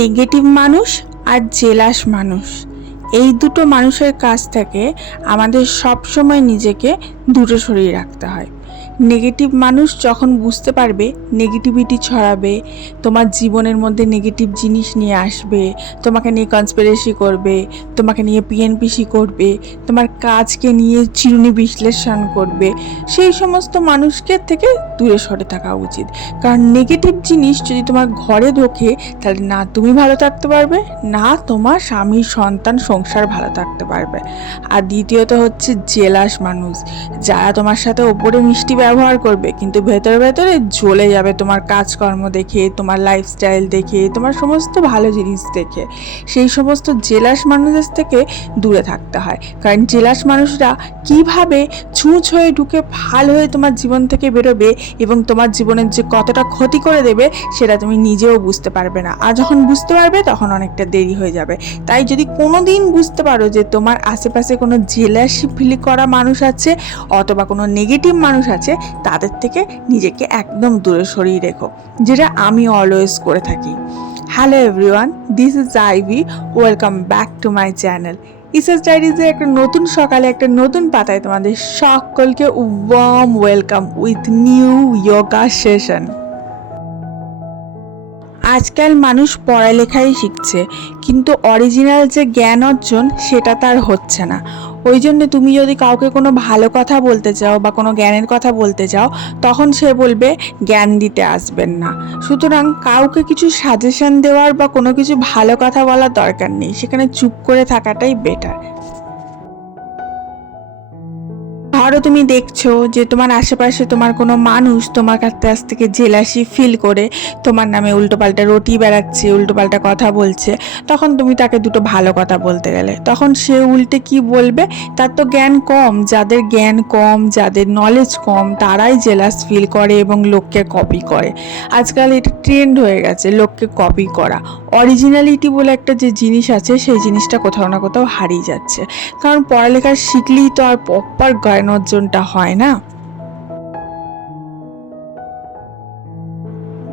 Negative মানুষ আর jealous মানুষ। এই দুটো মানুষের কাছ থেকে আমাদের সবসময় নিজেকে দূরে সরিয়ে রাখতে হয়। নেগেটিভ মানুষ যখন বুঝতে পারবে নেগেটিভিটি ছড়াবে, তোমার জীবনের মধ্যে নেগেটিভ জিনিস নিয়ে আসবে, তোমাকে নিয়ে কনস্পিরেসি করবে, তোমাকে নিয়ে পিএনপিসি করবে, তোমার কাজকে নিয়ে চিরুনি বিশ্লেষণ করবে, সেই সমস্ত মানুষকে থেকে দূরে সরে থাকা উচিত। কারণ নেগেটিভ জিনিস যদি তোমার ঘরে ঢোকে, তাহলে না তুমি ভালো থাকতে পারবে, না তোমার স্বামী, সন্তান, সংসার ভালো থাকতে পারবে। আর দ্বিতীয়ত হচ্ছে জেলাস মানুষ, যারা তোমার সাথে ওপরে মিষ্টি ব্যবহার করবে, কিন্তু ভেতরে ভেতরে জ্বলে যাবে তোমার কাজকর্ম দেখে, তোমার লাইফস্টাইল দেখে, তোমার সমস্ত ভালো জিনিস দেখে। সেই সমস্ত জেলাস মানুষের থেকে দূরে থাকতে হয়। কারণ জেলাস মানুষরা কীভাবে ছুঁচ হয়ে ঢুকে ভালো হয়ে তোমার জীবন থেকে বেরোবে এবং তোমার জীবনের যে কতটা ক্ষতি করে দেবে, সেটা তুমি নিজেও বুঝতে পারবে না। আর যখন বুঝতে পারবে, তখন অনেকটা দেরি হয়ে যাবে। তাই যদি কোনো দিন বুঝতে পারো যে তোমার আশেপাশে কোনো জেলাসি ফিল করা মানুষ আছে, অথবা কোনো নেগেটিভ মানুষ আছে তাদের থেকে নিজেকে একদম দূরে সরিয়ে রেখো, যেটা আমি অলওয়েজ করে থাকি। Hello everyone this is Ivy welcome back to my channel Isha's ডায়েরিজে একটা নতুন সকালে একটা নতুন পাতায় তোমাদের সকলকে warm welcome with new yoga session আজকাল মানুষ পড়ালেখাই শিখছে, কিন্তু অরিজিনাল যে জ্ঞান অর্জন, সেটা তার হচ্ছে না। ওই জন্য তুমি যদি কাউকে কোনো ভালো কথা বলতে চাও বা কোনো জ্ঞানের কথা বলতে চাও, তখন সে বলবে, জ্ঞান দিতে আসবেন না। সুতরাং কাউকে কিছু সাজেশন দেওয়ার বা কোনো কিছু ভালো কথা বলার দরকার নেই। সেখানে চুপ করে থাকাটাই বেটার ধরো তুমি দেখছ যে তোমার আশেপাশে তোমার কোনো মানুষ তোমার কাছ থেকে জেলাসি ফিল করে। তোমার নামে উল্টোপাল্টা রটি বেড়াচ্ছে, উল্টোপাল্টা কথা বলছে। তখন তুমি তাকে দুটো ভালো কথা বলতে গেলে। তখন সে উল্টে কি বলবে? তার তো জ্ঞান কম। যাদের জ্ঞান কম, যাদের নলেজ কম, তারাই জেলাস ফিল করে এবং লোককে কপি করে। আজকাল এটা ট্রেন্ড হয়ে গেছে লোককে কপি করা। অরিজিনালিটি বলে একটা যে জিনিস আছে, সেই জিনিসটা কোথাও না কোথাও হারিয়ে যাচ্ছে। কারণ পড়ালেখা শিখলেই তো আর প্রপার জ্ঞান অর্জনটা হয় না।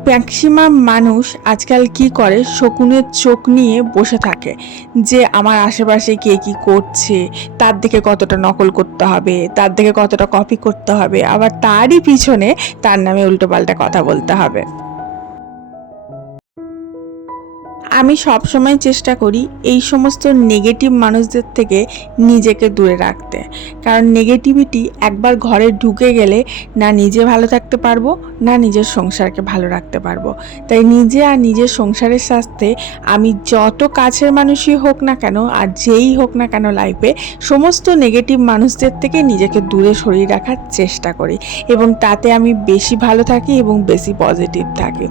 ম্যাক্সিমাম মানুষ আজকাল কি করে? শকুনের চোখ নিয়ে বসে থাকে যে, আমার আশেপাশে কে কি করছে? তার দিকে কতটা নকল করতে হবে? তার দিকে কতটা কপি করতে হবে? আবার তারই পিছনে তার নামে উল্টোপাল্টা কথা বলতে হবে। আমি সবসময় চেষ্টা করি এই সমস্ত নেগেটিভ মানুষদের থেকে নিজেকে দূরে রাখতে। কারণ নেগেটিভিটি একবার ঘরে ঢুকে গেলে না নিজে ভালো থাকতে পারব, না নিজের সংসারকে ভালো রাখতে পারব। তাই নিজে আর নিজের সংসারের স্বাস্থ্যে আমি যত কাছের মানুষই হোক না কেন আর যেই হোক না কেন লাইফে সমস্ত নেগেটিভ মানুষদের থেকে নিজেকে দূরে সরিয়ে রাখার চেষ্টা করি এবং তাতে আমি বেশি ভালো থাকি এবং বেশি পজিটিভ থাকি।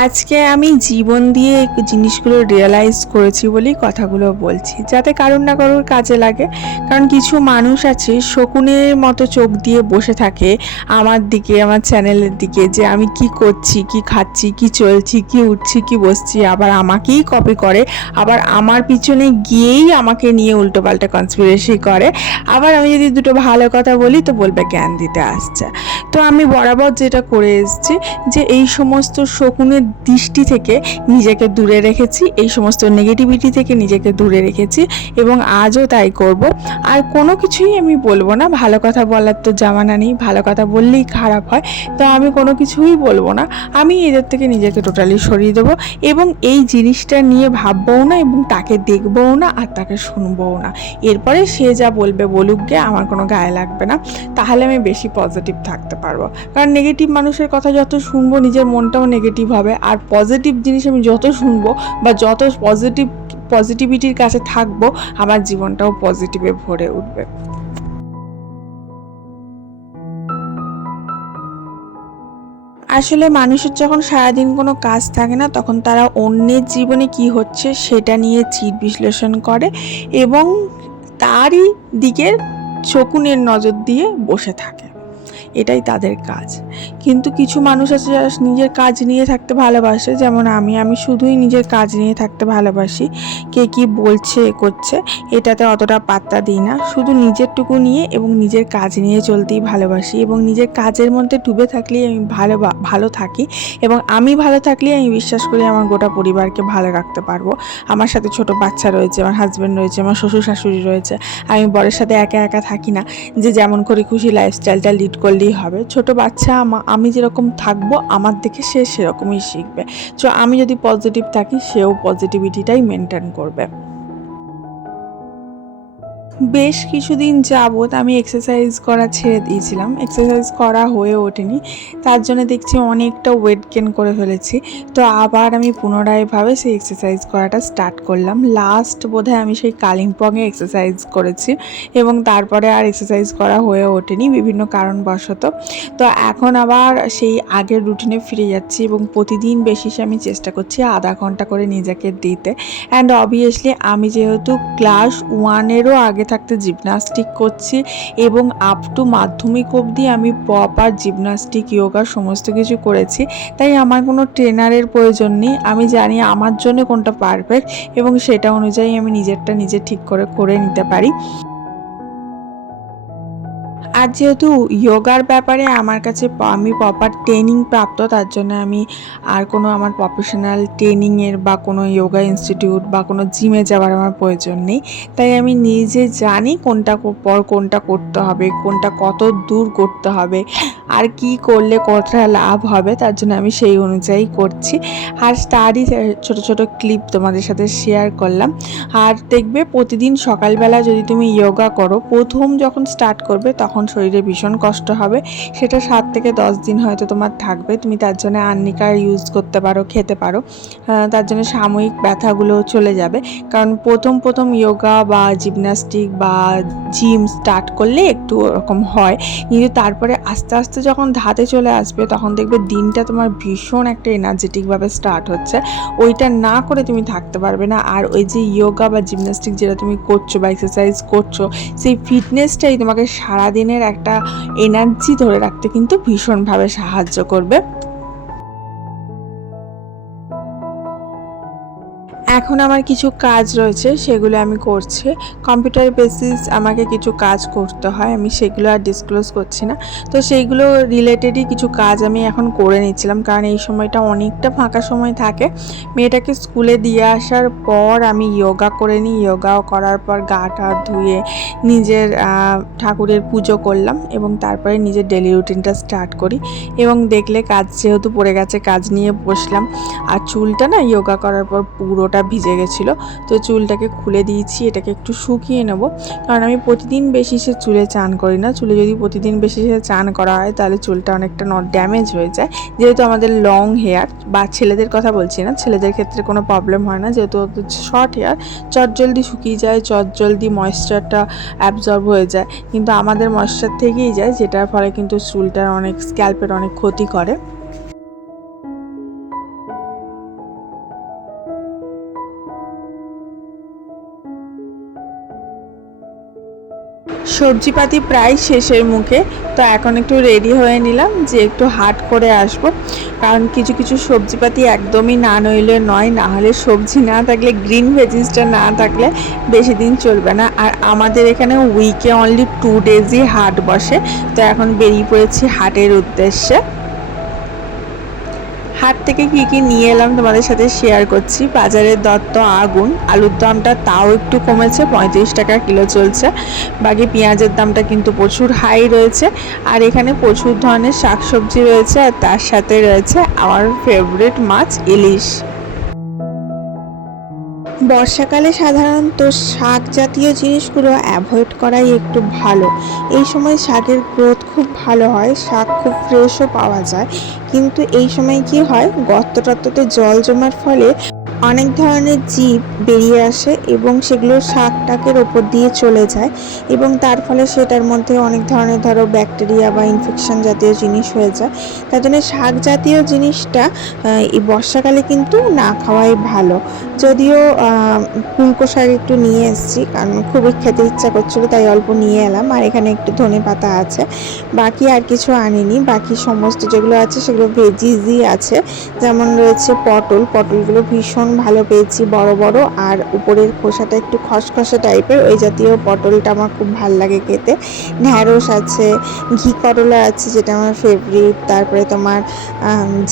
আজকে আমি জীবন দিয়ে জিনিসগুলো রিয়েলাইজ করেছি বলেই কথাগুলো বলছি। যাতে কারোর না কারোর কাজে লাগে। কারণ কিছু মানুষ আছে, শকুনের মতো চোখ দিয়ে বসে থাকে আমার দিকে, আমার চ্যানেলের দিকে যে আমি কি করছি, কি খাচ্ছি, কি চলছি, কি উঠছি, কি বসছি, আবার আমাকেই কপি করে, আবার আমার পিছনে গিয়েই আমাকে নিয়ে উল্টোপাল্টা কনস্পিরেসি করে। আবার আমি যদি দুটো ভালো কথা বলি, তো বলবে জ্ঞান দিতে আসছে। তো আমি বরাবর যেটা করে এসেছি যে এই সমস্ত শকুনের দৃষ্টি থেকে নিজেকে দূরে রেখেছি, এই সমস্ত নেগেটিভিটি থেকে নিজেকে দূরে রেখেছি এবং আজও তাই করব। আর কোনো কিছুই আমি বলব না, ভালো কথা বলার তো জামানা নেই, ভালো কথা বললেই খারাপ হয়, তো আমি কোনো কিছুই বলব না। আমি এদের থেকে নিজেকে টোটালি সরিয়ে দেবো এবং এই জিনিসটা নিয়ে ভাববও না এবং তাকে দেখবও না আর তাকে শুনবও না। এরপরে সে যা বলবে বলুক গে, আমার কোনো গায়ে লাগবে না। তাহলে আমি বেশি পজিটিভ থাকতে পারব। কারণ নেগেটিভ মানুষের কথা যত শুনব, নিজের মনটাও নেগেটিভ হবে। আর পজিটিভ জিনিস আমি যত শুনব বা যত পজিটিভ পজিটিভিটির কাছে থাকব, আমার জীবনটাও পজিটিভে ভরে উঠবে। আসলে মানুষের যখন সারাদিন কোনো কাজ থাকে না, তখন তারা অন্যের জীবনে কি হচ্ছে সেটা নিয়ে চিট বিশ্লেষণ করে এবং তারই দিকে শকুনের নজর দিয়ে বসে থাকে। এটাই তাদের কাজ। কিন্তু কিছু মানুষ আছে যারা নিজের কাজ নিয়ে থাকতে ভালোবাসে, যেমন আমি। আমি শুধুই নিজের কাজ নিয়ে থাকতে ভালোবাসি। কে কি বলছে, করছে, এটাতে অতটা পাত্তা দিই না। শুধু নিজেরটুকু নিয়ে এবং নিজের কাজ নিয়ে চলতেই ভালোবাসি এবং নিজের কাজের মধ্যে ডুবে থাকলেই আমি ভালো ভালো থাকি এবং আমি ভালো থাকলেই আমি বিশ্বাস করি আমার গোটা পরিবারকে ভালো রাখতে পারব। আমার সাথে ছোট বাচ্চা রয়েছে, আমার হাজব্যান্ড রয়েছে, আমার শ্বশুর শাশুড়ি রয়েছে। আমি বরের সাথে একা একা থাকি না যে যেমন করে খুশি লাইফস্টাইলটা লিড করলেই হবে। ছোট বাচ্চা, আমি যেরকম থাকব, আমার দেখে সে সেরকমই শিখবে। তো আমি যদি পজিটিভ থাকি, সেও পজিটিভিটিটাই মেনটেন করবে। বেশ কিছুদিন যাবৎ আমি এক্সারসাইজ করা ছেড়ে দিয়েছিলাম। এক্সারসাইজ করা হয়ে ওঠেনি। তার জন্য দেখছি অনেকটা ওয়েট গেন করে ফেলেছি। তো আবার আমি পুনরায়ভাবে সেই এক্সারসাইজ করাটা স্টার্ট করলাম। লাস্ট বোধহয় আমি সেই কালিম্পংয়ে এক্সারসাইজ করেছি এবং তারপরে আর এক্সারসাইজ করা হয়ে ওঠেনি বিভিন্ন কারণবশত। তো এখন আবার সেই আগের রুটিনে ফিরে যাচ্ছি এবং প্রতিদিন বেশিসে আমি চেষ্টা করছি আধা ঘণ্টা করে নিজেকে দিতে। অ্যান্ড অবভিয়াসলি আমি যেহেতু ক্লাস ওয়ানেরও আগে থাকতে জিমনাস্টিক করছি এবং আপ টু মাধ্যমিক অবধি আমি প্রপার জিমনাস্টিক ইয়োগা সমস্ত কিছু করেছি। তাই আমার কোনো ট্রেনারের প্রয়োজন নেই। আমি জানি আমার জন্য কোনটা পারফেক্ট এবং সেটা অনুযায়ী আমি নিজেরটা নিজে ঠিক করে করে নিতে পারি। আর যেহেতু যোগার ব্যাপারে আমার কাছে আমি প্রপার ট্রেনিং প্রাপ্ত, তার জন্য আমি আর কোনো আমার প্রফেশনাল ট্রেনিংয়ের বা কোনো যোগা ইনস্টিটিউট বা কোনো জিমে যাওয়ার আমার প্রয়োজন নেই। তাই আমি নিজে জানি কোনটা পর কোনটা করতে হবে, কোনটা কত দূর করতে হবে, আর কি করলে কতটা লাভ হবে, তার জন্য আমি সেই অনুযায়ী করছি। আর তারই ছোট ছোট ক্লিপ তোমাদের সাথে শেয়ার করলাম। আর দেখবে প্রতিদিন সকালবেলা যদি তুমি যোগা করো, প্রথম যখন স্টার্ট করবে তখন শরীরে ভীষণ কষ্ট হবে, সেটা সাত থেকে দশ দিন হয়তো তোমার থাকবে। তুমি তার জন্য আর্নিকার ইউজ করতে পারো, খেতে পারো। তার জন্য সাময়িক ব্যথাগুলো চলে যাবে। কারণ প্রথম প্রথম যোগা বা জিমনাস্টিক বা জিম স্টার্ট করলে একটু ওরকম হয়। কিন্তু তারপরে আস্তে আস্তে যখন ধাতে চলে আসবে, তখন দেখবে দিনটা তোমার ভীষণ একটা এনার্জেটিকভাবে স্টার্ট হচ্ছে। ওইটা না করে তুমি থাকতে পারবে না। আর ওই যে যোগা বা জিমনাস্টিক যেটা তুমি করছ বা এক্সারসাইজ করছ, সেই ফিটনেসটাই তোমাকে সারাদিনের একটা এনার্জি ধরে রাখতে কিন্তু ভীষণভাবে সাহায্য করবে। এখন আমার কিছু কাজ রয়েছে, সেগুলো আমি করছি। কম্পিউটার বেসিস আমাকে কিছু কাজ করতে হয়, আমি সেগুলো আর ডিসক্লোজ করছি না। তো সেইগুলো রিলেটেডই কিছু কাজ আমি এখন করে নিচ্ছিলাম, কারণ এই সময়টা অনেকটা ফাঁকা সময় থাকে। মেয়েটাকে স্কুলে দিয়ে আসার পর আমি যোগা করে নিই যোগাও করার পর গা টা ধুয়ে নিজের ঠাকুরের পুজো করলাম এবং তারপরে নিজের ডেলি রুটিনটা স্টার্ট করি। এবং দেখলে কাজ যেহেতু পড়ে গেছে, কাজ নিয়ে বসলাম। আর চুলটা না যোগা করার পর পুরোটা ভিজে গেছিল। তো চুলটাকে খুলে দিয়েছি, এটাকে একটু শুকিয়ে নেব। কারণ আমি প্রতিদিন বেশি সে চুলে চান করি না। চুলে যদি প্রতিদিন বেশি সে চান করা হয়, তাহলে চুলটা অনেকটা ন ড্যামেজ হয়ে যায়। যেহেতু আমাদের লং হেয়ার বা ছেলেদের কথা বলছি না, ছেলেদের ক্ষেত্রে কোনো প্রবলেম হয় না। যেহেতু শর্ট হেয়ার চট জলদি শুকিয়ে যায় চট জলদি ময়েশ্চারটা অ্যাবজর্ব হয়ে যায়। কিন্তু আমাদের ময়েশ্চার থেকেই যায়, যেটার ফলে কিন্তু চুলটার অনেক স্ক্যাল্পের অনেক ক্ষতি করে। সবজিপাতি প্রায় শেষের মুখে। তো এখন একটু রেডি হয়ে নিলাম যে একটু হাট করে আসব। কারণ কিছু কিছু সবজিপাতি একদমই না নইলে নয়, না হলে সবজি না থাকলে গ্রিন ভেজিসটা না থাকলে বেশি দিন চলবে না। আর আমাদের এখানে উইকে অনলি টু ডেজই হাট বসে। তো এখন বেরিয়ে পড়েছি হাটের উদ্দেশ্যে। হাট থেকে কি কি নিয়ে এলাম তোমাদের সাথে শেয়ার করছি। বাজারের দত্ত আগুন, আলুর দামটা তাও একটু কমেছে, পঁয়ত্রিশ টাকা কিলো চলছে। বাকি পেঁয়াজের দামটা কিন্তু প্রচুর হাই রয়েছে। আর এখানে প্রচুর ধরনের শাকসবজি রয়েছে আর তার সাথে রয়েছে আমার ফেভারিট মাছ ইলিশ। বর্ষাকালে সাধারণত শাক জাতীয় জিনিসগুলো অ্যাভয়েড করাই একটু ভালো। এই সময় শাকের গ্রোথ খুব ভালো হয়, শাক খুব ফ্রেশও পাওয়া যায়। কিন্তু এই সময় কি হয় গর্ত টর্ততে জল জমার ফলে অনেক ধরনের জীব বেরিয়ে আসে এবং সেগুলো শাক টাকের ওপর দিয়ে চলে যায় এবং তার ফলে সেটার মধ্যে অনেক ধরনের ধরো ব্যাকটেরিয়া বা ইনফেকশন জাতীয় জিনিস হয়ে যায়। তার জন্য শাক জাতীয় জিনিসটা এই বর্ষাকালে কিন্তু না খাওয়াই ভালো। যদিও পুঙ্কো শাক একটু নিয়ে এসেছি কারণ খুবই খেতে ইচ্ছা করছিল, তাই অল্প নিয়ে এলাম আর এখানে একটু ধনে পাতা আছে। বাকি আর কিছু আনিনি। বাকি সমস্ত যেগুলো আছে সেগুলো ভেজিজই আছে। যেমন রয়েছে পটল, পটলগুলো ভীষণ ভালো পেয়েছি, বড় বড়। আর উপরের খোসাটা একটু খসখসে টাইপের। ওই জাতীয় পটলটা আমার খুব ভালো লাগে খেতে। ঢ্যাঁড়স আছে, ঘি করলা আছে, যেটা আমার ফেভারিট তারপরে তোমার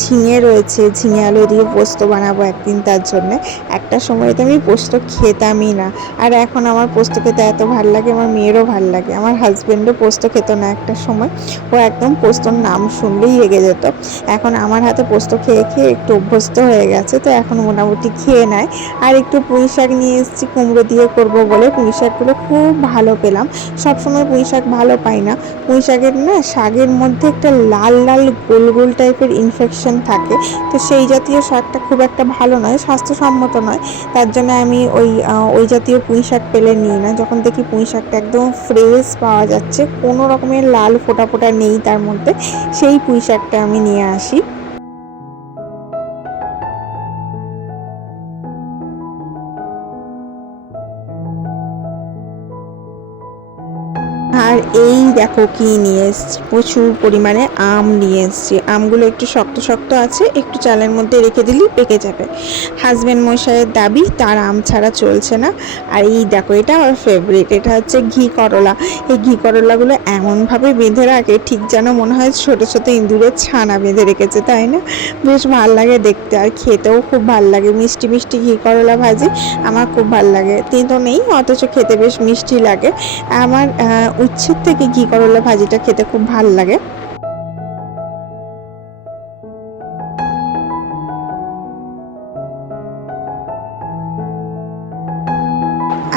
ঝিঙে রয়েছে। ঝিঙে আলু দিয়ে পোস্ত বানাবো একদিন তার জন্যে। একটা সময় তো আমি পোস্ত খেতামই না। আর এখন আমার পোস্ত খেতে এত ভালো লাগে, আমার মেয়েরও ভালো লাগে। আমার হাজব্যান্ডও পোস্ত খেত না একটা সময়। ও একদম পোস্তর নাম শুনলেই এগে যেত। এখন আমার হাতে পোস্ত খেয়ে খেয়ে একটু অভ্যস্ত হয়ে গেছে। তো এখন মোটামুটি খেয়ে নেয়। আর একটু পুঁই শাক নিয়ে এসেছি, কুমড়ো দিয়ে করব বলে। পুঁই শাকগুলো খুব ভালো পেলাম। সবসময় পুঁই শাক ভালো পাই না। পুঁই শাকের না, শাকের মধ্যে একটা লাল লাল, গোল গোল টাইপের ইনফেকশন থাকে। তো সেই জাতীয় শাকটা খুব একটা ভালো নয়, স্বাস্থ্যসম্মত নয়। তার জন্য আমি ওই ওই জাতীয় পুঁই শাক পেলে নিই না। যখন দেখি পুঁই শাকটা একদম ফ্রেশ পাওয়া যাচ্ছে, কোনো রকমের লাল ফোটা ফোটা নেই তার মধ্যে, সেই পুঁই শাকটা আমি নিয়ে আসি। এই দেখো কি নিয়ে এসছি? প্রচুর পরিমাণে আম নিয়ে এসছি। আমগুলো একটু শক্ত শক্ত আছে একটু চালের মধ্যে রেখে দিলেই পেকে যাবে। হাজব্যান্ড মশাইয়ের দাবি তার আম ছাড়া চলছে না। আর এই দেখো এটা আমার ফেভারিট এটা হচ্ছে ঘি করলা। এই ঘি করলাগুলো এমনভাবে বেঁধে রাখে ঠিক যেন মনে হয় ছোটো ছোটো ইঁদুরের ছানা বেঁধে রেখেছে তাই না? বেশ ভালো লাগে দেখতে আর খেতেও খুব ভালো লাগে। মিষ্টি মিষ্টি ঘি করলা ভাজি আমার খুব ভালো লাগে। তিতো নেই অথচ খেতে বেশ মিষ্টি লাগে। আমার আহ, উচ্ছের থেকে ঘি করলে ভাজিটা খেতে খুব ভালো লাগে।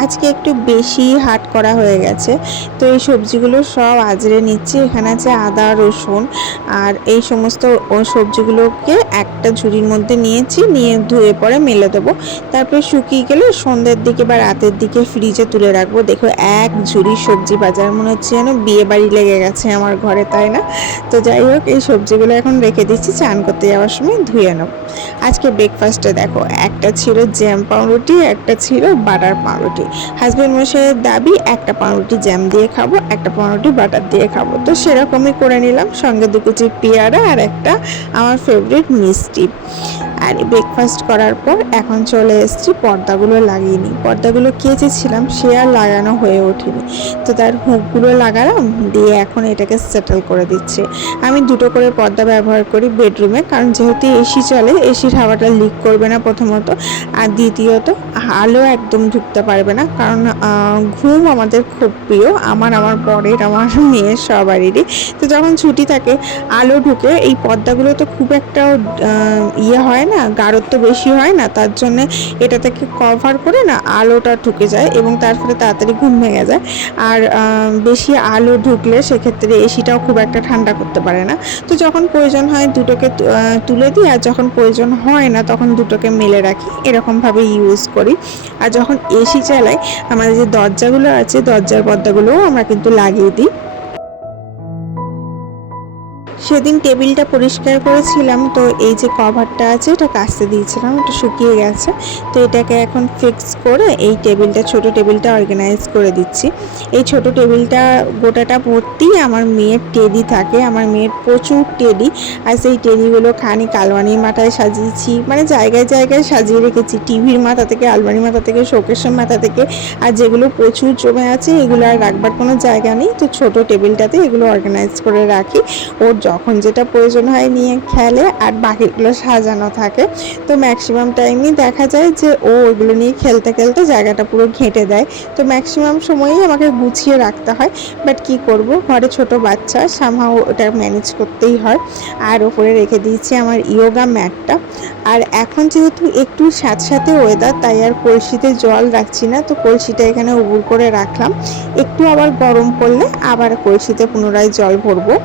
আজকে একটু বেশি হাট করা হয়ে গেছে। তো এই সবজিগুলো সব আজরে নিচ্ছি। এখানে আছে আদা, রসুন আর এই সমস্ত সবজিগুলোকে একটা ঝুড়ির মধ্যে নিয়েছি। নিয়ে ধুয়ে পরে মেলে দেবো। তারপরে শুকিয়ে গেলে সন্ধ্যের দিকে বা রাতের দিকে ফ্রিজে তুলে রাখব। দেখো, এক ঝুড়ি সবজি বাজার। মনে হচ্ছে যেন বিয়ে বাড়ি লেগে গেছে আমার ঘরে, তাই না? তো যাই হোক, এই সবজিগুলো এখন রেখে দিচ্ছি। চান করতে যাওয়ার সময় ধুয়ে নেব আজকে ব্রেকফাস্টে দেখো, একটা ছিল জ্যাম পাউরুটি, একটা ছিল বাটার পাউরুটি। হাজব্যান্ড মশাইয়ের দাবি, একটা পাউরুটি জ্যাম দিয়ে খাব, একটা পাউরুটি বাটার দিয়ে খাব। তো সেরকমই করে নিলাম। সঙ্গে দু কুচি পেয়ারা আর একটা আমার ফেভারিট মিষ্টি। আর ব্রেকফাস্ট করার পর এখন চলে এসেছি, পর্দাগুলো লাগিয়ে নিই। পর্দাগুলো কেচেছিলাম, সে আর লাগানো হয়ে ওঠেনি। তো তার হুকগুলো লাগালাম, দিয়ে এখন এটাকে সেটেল করে দিচ্ছে। আমি দুটো করে পর্দা ব্যবহার করি বেডরুমে কারণ যেহেতু এসি চলে এসির হাওয়াটা লিক করবে না প্রথমত। আর দ্বিতীয়ত, আলো একদম ঢুকতে পারবে না, কারণ ঘুম আমাদের খুব প্রিয়। আমার আমার পরের আমার মেয়ের সবারই। তো যখন ছুটি থাকে, আলো ঢুকে, এই পর্দাগুলো তো খুব একটা ইয়ে হয় না গাঢ়ত্ব বেশি হয় না, তার জন্য এটা থেকে কভার করে না আলোটা ঢুকে যায় এবং তার ফলে তাড়াতাড়ি ঘুম ভেঙে যায়। আর বেশি আলো ঢুকলে সেক্ষেত্রে এসিটাও খুব একটা ঠান্ডা করতে পারে না। তো যখন প্রয়োজন হয় দুটোকে তুলে দিই, আর যখন প্রয়োজন হয় না তখন দুটোকে মেলে রাখি, এরকমভাবে ইউজ করি। আর যখন এসি চালাই, আমাদের যে দরজাগুলো আছে, দরজার পর্দাগুলোও আমরা কিন্তু লাগিয়ে দিই। সেদিন টেবিলটা পরিষ্কার করেছিলাম, তো এই যে কভারটা আছে, এটা কাচতে দিয়েছিলাম, এটা শুকিয়ে গেছে। তো এটাকে এখন ফিক্স করে এই টেবিলটা, ছোট টেবিলটা অর্গানাইজ করে দিচ্ছি। এই ছোট টেবিলটা, গোটাটা ভর্তি, আমার মেয়ের টেডি থাকে, আমার মেয়ের প্রচুর টেডি আর সেই টেডিগুলো খানি কালওয়ানির মাথায় সাজিয়েছি মানে জায়গায় জায়গায় সাজিয়ে রেখেছি, টিভির মাথা থেকে, আলমারির মাথা থেকে শোকেশের মাথা থেকে, আর যেগুলো প্রচুর জমে আছে, এগুলো আর রাখবার কোনো জায়গা নেই। তো ছোট টেবিলটাতে এগুলো অর্গানাইজ করে রাখি, ওর যখন যেটা প্রয়োজন হয় নিয়ে খেলে আর বাকিগুলো সাজানো থাকে। তো ম্যাক্সিমাম টাইমই দেখা যায় যে ও ওগুলো নিয়ে খেলতে খেলতে জায়গাটা পুরো ঘেঁটে দেয়। তো ম্যাক্সিমাম সময়ই আমাকে গুছিয়ে রাখতে হয়। বাট কি করব? ঘরে ছোট বাচ্চা সামহাও ওটা ম্যানেজ করতেই হয়। আর ওপরে রেখে দিয়েছি আমার ইয়োগা ম্যাটটা আর এখন যেহেতু একটু সাথে সাথে ওয়েদার তাই আর কলসিতে জল রাখছি না। তো কলসিটা এখানে উবুর করে রাখলাম। একটু আবার গরম পড়লে আবার কলসিতে পুনরায় জল ভরবো।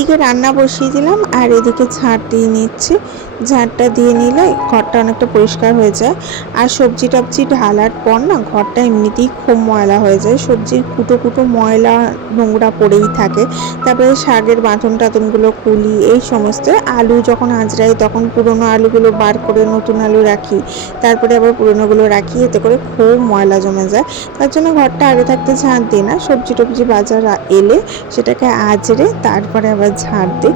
ওদিকে রান্না বসিয়ে দিলাম আর এদিকে ছাড় দিয়ে নিচ্ছি। ঝাঁটটা দিয়ে নিলে ঘরটা অনেকটা পরিষ্কার হয়ে যায়। আর সবজি টবজি ঢালার পর না, ঘরটা এমনিতেই খুব ময়লা হয়ে যায়। সবজির কুটো কুটো ময়লা নোংরা পড়েই থাকে। তারপরে শাকের বাঁধন টাতনগুলো খুলি, এই সমস্ত। আলু যখন আঁচড়াই তখন পুরনো আলুগুলো বার করে নতুন আলু রাখি। তারপরে আবার পুরনোগুলো রাখি, এতে করে খুব ময়লা জমে যায়। তার জন্য ঘরটা আগে থাকতে ঝাঁট দিই না, সবজি টবজি বাজার এলে সেটাকে আজরে তারপরে আবার ঝাঁট দিই।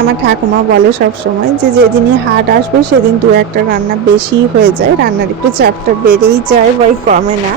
আমার ঠাকুমা বলে সব সময় যে যেদিনই হাট আসবে, সেদিন দু একটা রান্না বেশি হয়ে যায়। রান্নার একটু চাপটা বেড়েই যায় বা কমে না।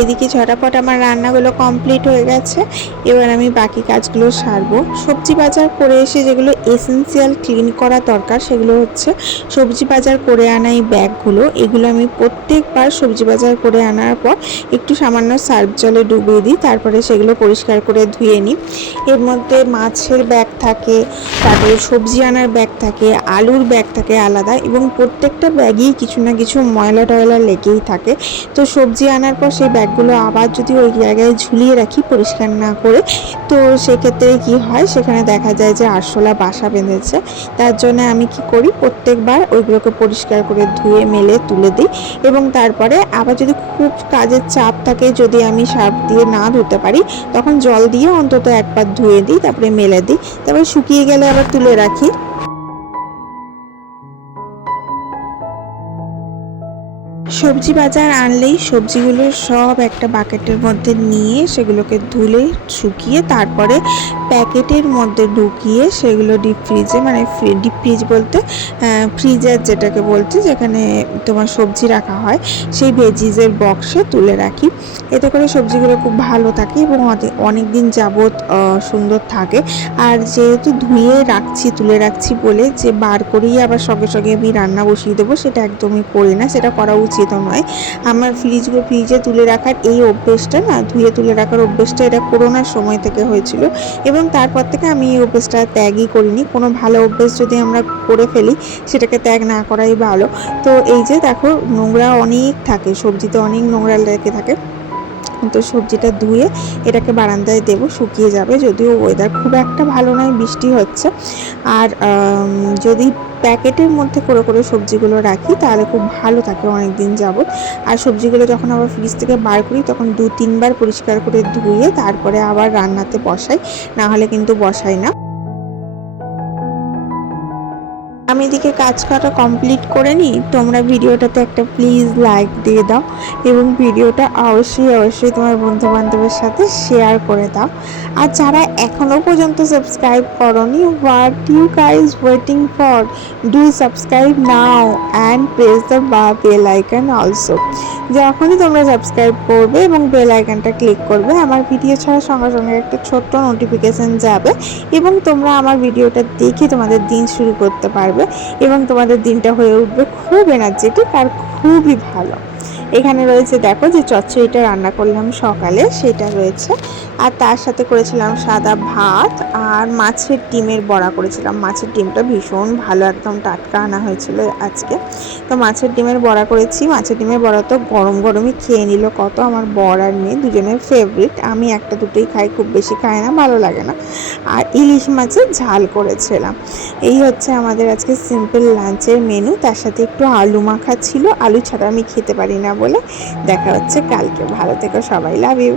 এদিকে ঝটাপট আমার রান্নাগুলো কমপ্লিট হয়ে গেছে। এবার আমি বাকি কাজগুলো সারবো। সবজি বাজার করে এসে যেগুলো এসেন্সিয়াল ক্লিন করা দরকার সেগুলো হচ্ছে সবজি বাজার করে আনা এই ব্যাগগুলো। এগুলো আমি প্রত্যেকবার সবজি বাজার করে আনার পর একটু সামান্য সার্ফ জলে ডুবিয়ে দিই, তারপরে সেগুলো পরিষ্কার করে ধুয়ে নিই। এর মধ্যে মাছের ব্যাগ থাকে, তারপরে সবজি আনার ব্যাগ থাকে, আলুর ব্যাগ থাকে আলাদা এবং প্রত্যেকটা ব্যাগেই কিছু না কিছু ময়লা টয়লা লেগেই থাকে। তো সবজি আনার পর সেই ব্যাগগুলো আবার যদি ওই জায়গায় ঝুলিয়ে রাখি পরিষ্কার না করে, তো সেক্ষেত্রে কি হয়? সেখানে দেখা যায় যে আরশোলা বাসা বেঁধেছে। তার জন্য আমি কি করি? প্রত্যেকবার ওইগুলোকে পরিষ্কার করে ধুয়ে, মেলে, তুলে দিই এবং তারপরে আবার যদি খুব কাজের চাপ থাকে, যদি আমি সার্ফ দিয়ে না ধুতে পারি, তখন জল দিয়ে অন্তত একবার ধুয়ে দিই, তারপরে মেলে দিই। তারপরে শুকিয়ে গেলে আবার তুলে রাখি। সবজি বাজার আনলেই সবজিগুলো সব একটা বাকেটের মধ্যে নিয়ে সেগুলোকে ধুলে শুকিয়ে তারপরে প্যাকেটের মধ্যে ঢুকিয়ে সেগুলো ডিপ ফ্রিজে মানে ডিপ ফ্রিজ বলতে ফ্রিজার যেটাকে বলছে, যেখানে তোমার সবজি রাখা হয়, সেই ভেজিজের বক্সে তুলে রাখি। এতে করে সবজিগুলো খুব ভালো থাকে এবং অনেক দিন যাবৎ সুন্দর থাকে। আর যেহেতু ধুয়ে রাখছি, তুলে রাখছি বলে যে বার করেই আবার সঙ্গে সঙ্গে আমি রান্না বসিয়ে দেবো, সেটা একদমই করি না, সেটা করা উচিতও নয়। আমার ফ্রিজগুলো ফ্রিজে তুলে রাখার এই অভ্যেসটা না, ধুয়ে তুলে রাখার অভ্যেসটা এটা করোনার সময় থেকে হয়েছিল। এবং তারপর থেকে আমি এই অভ্যেসটা ত্যাগই করিনি। কোনো ভালো অভ্যেস যদি আমরা করে ফেলি, সেটাকে ত্যাগ না করাই ভালো। তো এই যে দেখো, নোংরা অনেক থাকে, সবজিতে অনেক নোংরা লেগে থাকে। তো সবজিটা ধুয়ে এটাকে বারান্দায় দেবো, শুকিয়ে যাবে। যদিও ওয়েদার খুব একটা ভালো নয়, বৃষ্টি হচ্ছে। আর যদি প্যাকেটের মধ্যে করে করে সবজিগুলো রাখি, তাহলে খুব ভালো থাকে অনেক দিন যাবত আর সবজিগুলো যখন আবার ফ্রিজ থেকে বার করি, তখন দু তিনবার পরিষ্কার করে ধুয়ে তারপরে আবার রান্নাতে বসাই, না হলে কিন্তু বসাই না। আমি এদিকে কাজ করা কমপ্লিট করে নিই। তোমরা ভিডিওটাতে একটা প্লিজ লাইক দিয়ে দাও এবং ভিডিওটা অবশ্যই অবশ্যই তোমার বন্ধু বান্ধবের সাথে শেয়ার করে দাও। আর যারা এখনও পর্যন্ত সাবস্ক্রাইব করনি what you guys waiting for do subscribe now and press the বা বেল আইকন অলসো যখনই তোমরা সাবস্ক্রাইব করবে এবং বেল আইকনটা ক্লিক করবে, আমার ভিডিও ছাড়ার সঙ্গে সঙ্গে একটা ছোট্ট নোটিফিকেশান যাবে এবং তোমরা আমার ভিডিওটা দেখে তোমাদের দিন শুরু করতে পারবে। এবং তোমাদের দিনটা হয়ে উঠবে খুব এনার্জেটিক আর খুবই ভালো। এখানে রয়েছে, দেখো যে চচ্চড়িটা রান্না করলাম সকালে, সেটা রয়েছে। আর তার সাথে করেছিলাম সাদা ভাত আর মাছের ডিমের বড়া করেছিলাম। মাছের ডিমটা ভীষণ ভালো, একদম টাটকা আনা হয়েছিল আজকে। তো মাছের ডিমের বড়া করেছি। মাছের ডিমের বড়া তো গরম গরমই খেয়ে নিল, কত আমার বর আর মেয়ে দুজনের ফেভারিট আমি একটা দুটোই খাই, খুব বেশি খাই না, ভালো লাগে না। আর ইলিশ মাছের ঝাল করেছিলাম। এই হচ্ছে আমাদের আজকে সিম্পল লাঞ্চের মেনু তার সাথে একটু আলু মাখা ছিল। আলু ছাড়া আমি খেতে পারি না। বলে দেখা হচ্ছে কালকে। ভালো থেকো সবাই লাভ ইউ।